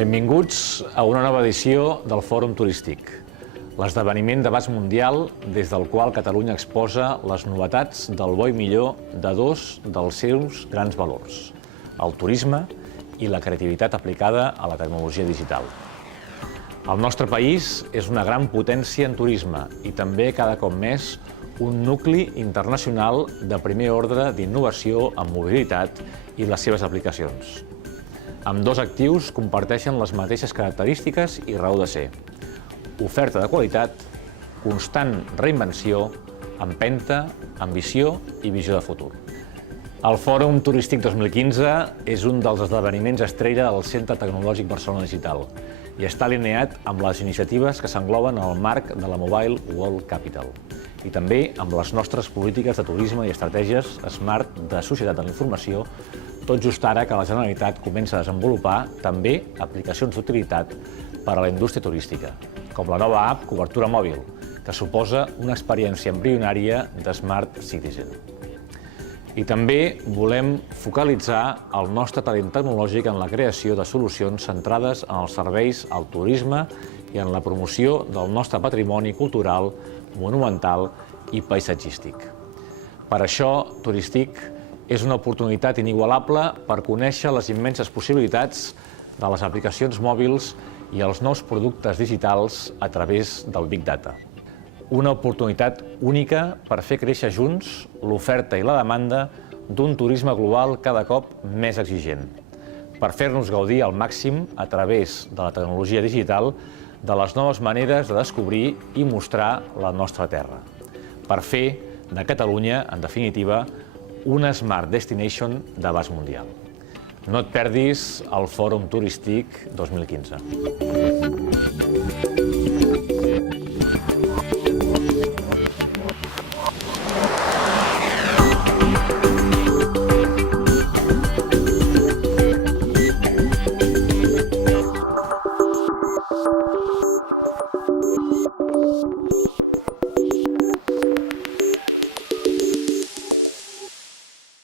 Benvinguts a una nova edició del Fòrum Turístic, l'esdeveniment d'abast mundial des del qual Catalunya exposa les novetats del bo i millor de dos dels seus grans valors, el turisme i la creativitat aplicada a la tecnologia digital. El nostre país és una gran potència en turisme i també cada cop més un nucli internacional de primer ordre d'innovació en mobilitat i les seves aplicacions. Ambdós actius comparteixen les mateixes característiques i raó de ser. Oferta de qualitat, constant reinvenció, empenta, ambició i visió de futur. El Fòrum Turístic 2015 és un dels esdeveniments estrella del Centre Tecnològic Barcelona Digital i està alineat amb les iniciatives que s'engloben en el marc de la Mobile World Capital i també amb les nostres polítiques de turisme i estratègies Smart de Societat de la Informació, tot just ara que la Generalitat comença a desenvolupar també aplicacions d'utilitat per a la indústria turística, com la nova app Cobertura Mòbil, que suposa una experiència embrionària de Smart Citizen. I també volem focalitzar el nostre talent tecnològic en la creació de solucions centrades en els serveis al turisme i en la promoció del nostre patrimoni cultural, monumental i paisatgístic. Per això, Turístic és una oportunitat inigualable per conèixer les immenses possibilitats de les aplicacions mòbils i els nous productes digitals a través del Big Data. Una oportunitat única per fer créixer junts l'oferta i la demanda d'un turisme global cada cop més exigent, per fer-nos gaudir al màxim a través de la tecnologia digital de les noves maneres de descobrir i mostrar la nostra terra, per fer de Catalunya, en definitiva, una Smart Destination d'abast mundial. No et perdis el Fòrum Turístic 2015.